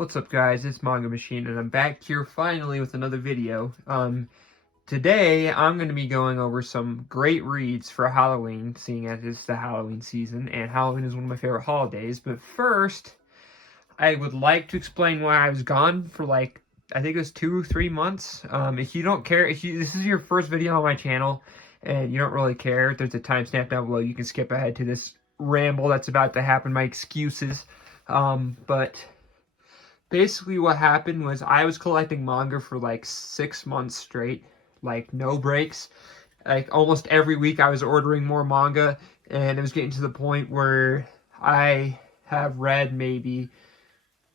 What's up, guys? It's Manga Machine, and I'm back here finally with another video. Today I'm going to be going over some great reads for Halloween, seeing as it's the Halloween season, and Halloween is one of my favorite holidays. But first, I would like to explain why I was gone for I think it was 2-3 months. If you don't care, this is your first video on my channel, and you don't really care, there's a timestamp down below. You can skip ahead to this ramble that's about to happen, my excuses. But basically what happened was I was collecting manga for 6 months straight, no breaks. Almost every week I was ordering more manga, and it was getting to the point where I have read maybe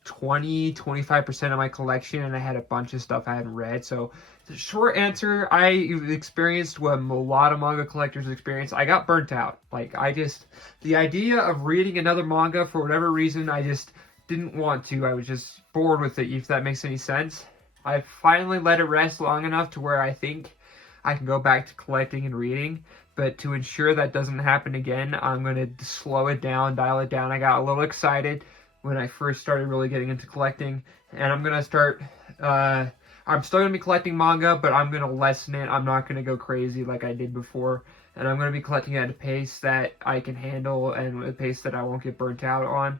20-25% of my collection, and I had a bunch of stuff I hadn't read. So the short answer, I experienced what a lot of manga collectors experience. I got burnt out. The idea of reading another manga, for whatever reason, I just didn't want to. I was just bored with it, if that makes any sense. I finally let it rest long enough to where I think I can go back to collecting and reading. But to ensure that doesn't happen again, I'm going to slow it down, dial it down. I got a little excited when I first started really getting into collecting. And I'm going to start... I'm still going to be collecting manga, but I'm going to lessen it. I'm not going to go crazy like I did before. And I'm going to be collecting at a pace that I can handle and a pace that I won't get burnt out on.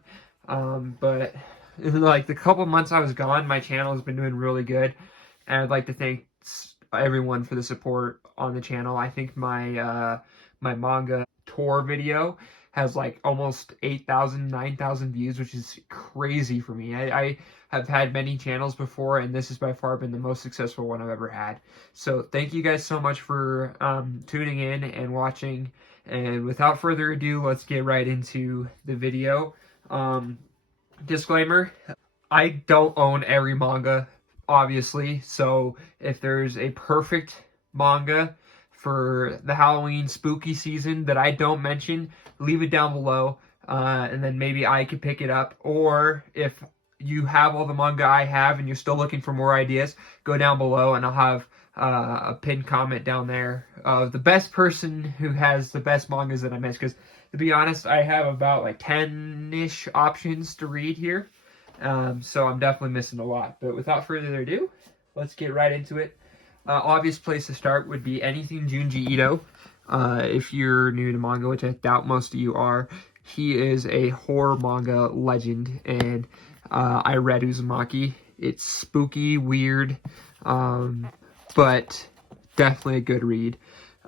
But in the couple months I was gone, my channel has been doing really good, and I'd like to thank everyone for the support on the channel. I think my my manga tour video has almost 8,000, 9,000 views, which is crazy for me. I have had many channels before, and this has by far been the most successful one I've ever had. So thank you guys so much for tuning in and watching. And without further ado, let's get right into the video. Disclaimer, I don't own every manga, obviously, so if there's a perfect manga for the Halloween spooky season that I don't mention, leave it down below, and then maybe I could pick it up. Or if you have all the manga I have and you're still looking for more ideas, go down below and I'll have a pinned comment down there of the best person who has the best mangas that I missed, because to be honest, I have about 10-ish options to read here, so I'm definitely missing a lot. But without further ado, let's get right into it. Obvious place to start would be anything Junji Ito. If you're new to manga, which I doubt most of you are, he is a horror manga legend, and I read Uzumaki. It's spooky, weird, but definitely a good read.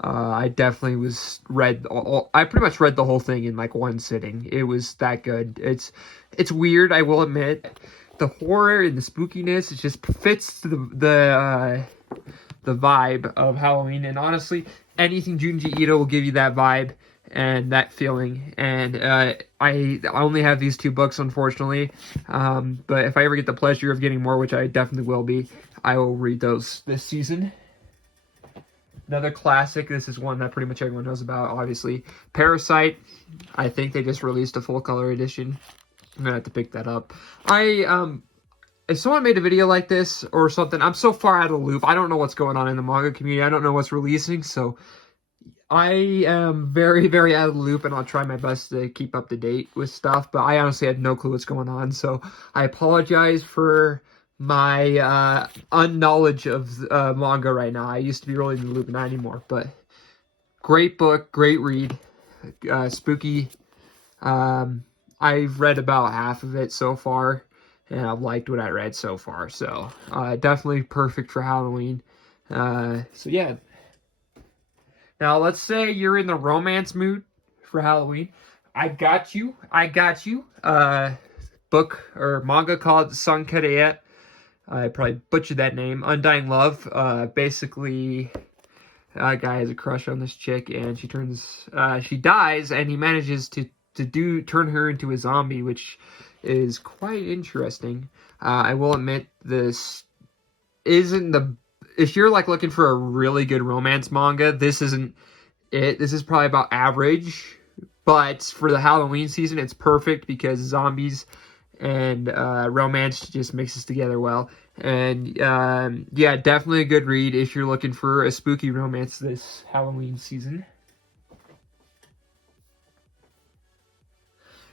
I definitely I pretty much read the whole thing in one sitting. It was that good. It's weird, I will admit. The horror and the spookiness, it just fits the vibe of Halloween. And honestly, anything Junji Ito will give you that vibe and that feeling. And I only have these 2 books, unfortunately. But if I ever get the pleasure of getting more, which I definitely will be, I will read those this season. Another classic, this is one that pretty much everyone knows about, obviously. Parasite. I think they just released a full color edition. I'm gonna have to pick that up. If someone made a video like this or something, I'm so far out of the loop. I don't know what's going on in the manga community. I don't know what's releasing, so I am very, very out of the loop, and I'll try my best to keep up to date with stuff, but I honestly had no clue what's going on, so I apologize for my unknowledge of manga right now. I used to be really in the loop, not anymore. But great book, great read, spooky. I've read about half of it so far, and I've liked what I read so far. So definitely perfect for Halloween. So yeah. Now let's say you're in the romance mood for Halloween. I got you. Book or manga called Sankareya. I probably butchered that name. Undying Love. Basically, a guy has a crush on this chick, and she dies, and he manages to turn her into a zombie, which is quite interesting. I will admit, this isn't if you're looking for a really good romance manga, this isn't it. This is probably about average, but for the Halloween season, it's perfect because zombies and romance just mixes together well. And yeah, definitely a good read if you're looking for a spooky romance this Halloween season.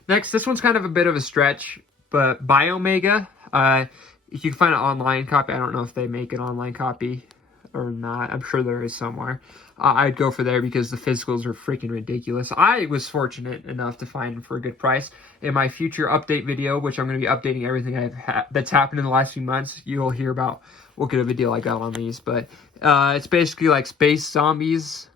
Next, this one's kind of a bit of a stretch, but Biomega. If you can find an online copy, I don't know if they make an online copy or not. I'm sure there is somewhere. I'd go for there because the physicals are freaking ridiculous. I was fortunate enough to find them for a good price. In my future update video, which I'm going to be updating everything that's happened in the last few months, you'll hear about what good of a deal I got on these. But it's basically like space zombies.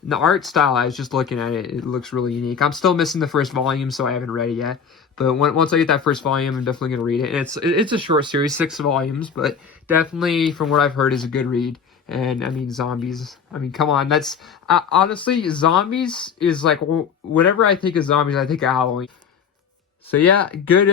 The art style, I was just looking at it, it looks really unique. I'm still missing the first volume, so I haven't read it yet. But once I get that first volume, I'm definitely going to read it. And it's a short series, 6 volumes, but definitely, from what I've heard, is a good read. And, I mean, zombies. I mean, come on. That's, honestly, zombies is like, whenever I think of zombies, I think of Halloween. So yeah, good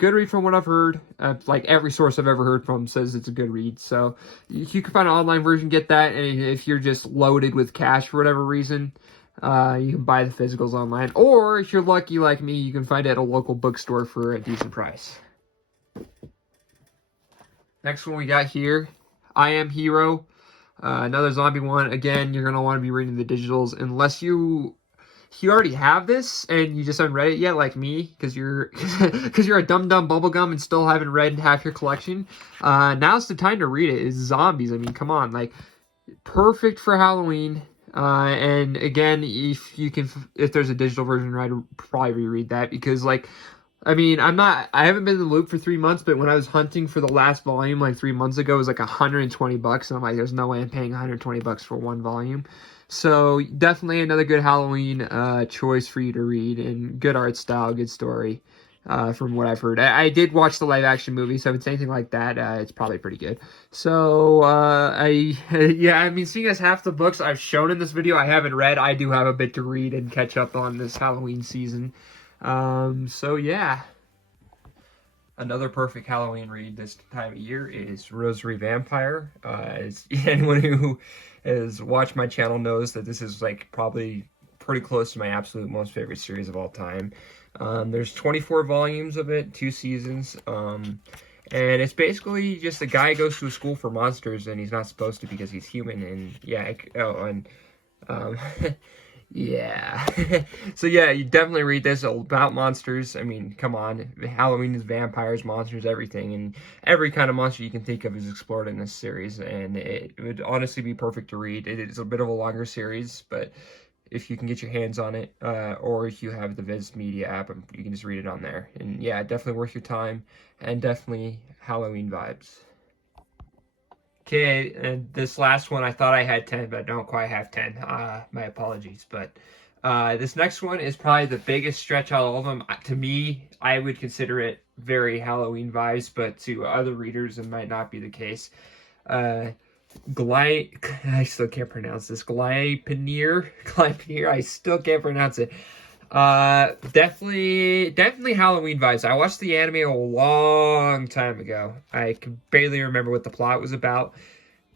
read from what I've heard. Like every source I've ever heard from says it's a good read. So you can find an online version, get that. And if you're just loaded with cash for whatever reason, you can buy the physicals online. Or if you're lucky like me, you can find it at a local bookstore for a decent price. Next one we got here, I Am Hero. Another zombie one. Again, you're going to want to be reading the digitals unless you already have this and you just haven't read it yet, like me, because you're a dumb bubblegum and still haven't read half your collection. Now's the time to read it. It's zombies. I mean, come on, like perfect for Halloween. And again, if there's a digital version, I'd probably reread that because, like, I mean, I haven't been in the loop for 3 months, but when I was hunting for the last volume like 3 months ago, it was like $120, and I'm like, there's no way I'm paying $120 for one volume. So definitely another good Halloween choice for you to read, and good art style, good story, from what I've heard. I did watch the live action movie, so if it's anything like that, it's probably pretty good. So yeah, I mean, seeing as half the books I've shown in this video I haven't read, I do have a bit to read and catch up on this Halloween season. So yeah. Another perfect Halloween read this time of year is Rosary Vampire. As anyone who has watched my channel knows that this is like probably pretty close to my absolute most favorite series of all time. There's 24 volumes of it, 2 seasons. And it's basically just a guy goes to a school for monsters and he's not supposed to because he's human. And yeah, yeah. So yeah, you definitely read this about monsters. I mean, come on. Halloween is vampires, monsters, everything. And every kind of monster you can think of is explored in this series. And it would honestly be perfect to read. It is a bit of a longer series, but if you can get your hands on it, or if you have the Viz Media app, you can just read it on there. And yeah, definitely worth your time, and definitely Halloween vibes. Okay, and this last one, I thought I had 10, but I don't quite have 10. My apologies. But this next one is probably the biggest stretch out of all of them. To me, I would consider it very Halloween vibes, but to other readers, it might not be the case. I still can't pronounce this. Glypaneer, I still can't pronounce it. Definitely Halloween vibes. I watched the anime a long time ago. I can barely remember what the plot was about,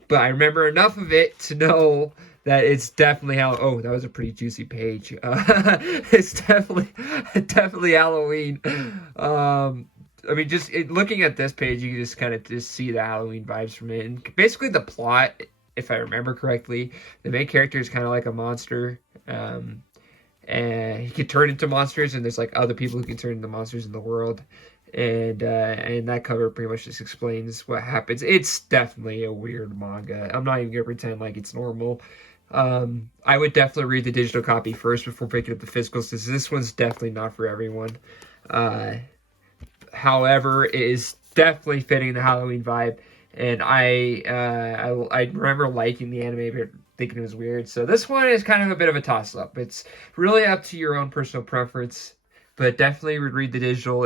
but I remember enough of it to know that it's definitely oh, that was a pretty juicy page. It's definitely Halloween. I mean, just looking at this page, you can just kind of just see the Halloween vibes from it. And basically the plot, if I remember correctly, the main character is kind of like a monster. And he can turn into monsters, and there's like other people who can turn into monsters in the world. And that cover pretty much just explains what happens. It's definitely a weird manga. I'm not even going to pretend like it's normal. I would definitely read the digital copy first before picking up the physicals, because this one's definitely not for everyone. However, it is definitely fitting the Halloween vibe, and I remember liking the anime, but thinking it was weird. So this one is kind of a bit of a toss-up. It's really up to your own personal preference, but definitely would read the digital.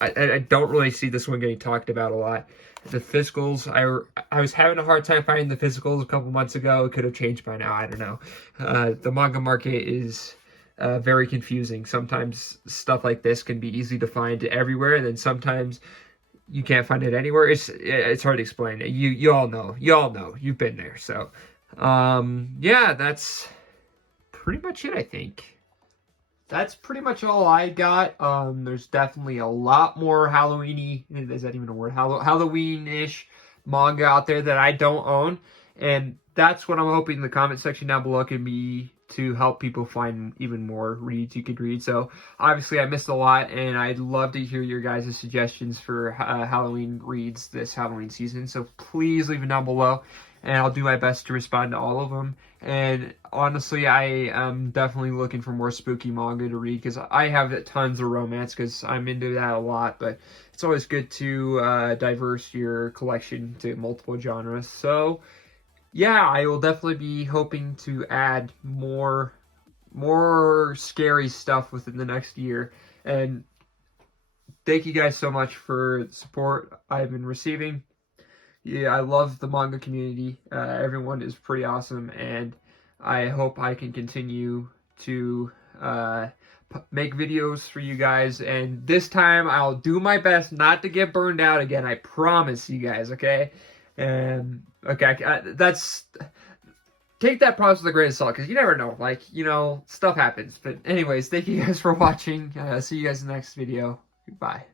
I don't really see this one getting talked about a lot. The physicals, I was having a hard time finding the physicals a couple months ago. It could have changed by now. I don't know. The manga market is very confusing. Sometimes stuff like this can be easy to find everywhere, and then sometimes you can't find it anywhere. It's hard to explain. You all know. You've been there. So, yeah, that's pretty much it, I think. That's pretty much all I got. There's definitely a lot more Halloween-y, is that even a word? Halloween-ish manga out there that I don't own, and that's what I'm hoping the comment section down below can be to help people find even more reads you could read. So obviously I missed a lot, and I'd love to hear your guys' suggestions for Halloween reads this Halloween season. So please leave it down below, and I'll do my best to respond to all of them. And honestly, I am definitely looking for more spooky manga to read, because I have tons of romance, because I'm into that a lot. But it's always good to diverse your collection to multiple genres. So yeah, I will definitely be hoping to add more scary stuff within the next year. And thank you guys so much for the support I've been receiving. Yeah, I love the manga community. Everyone is pretty awesome, and I hope I can continue to make videos for you guys. And this time I'll do my best not to get burned out again. I promise you guys, okay? And okay, that's, take that promise with a grain of salt, because you never know, like, you know, stuff happens. But anyways, thank you guys for watching. See you guys in the next video. Goodbye.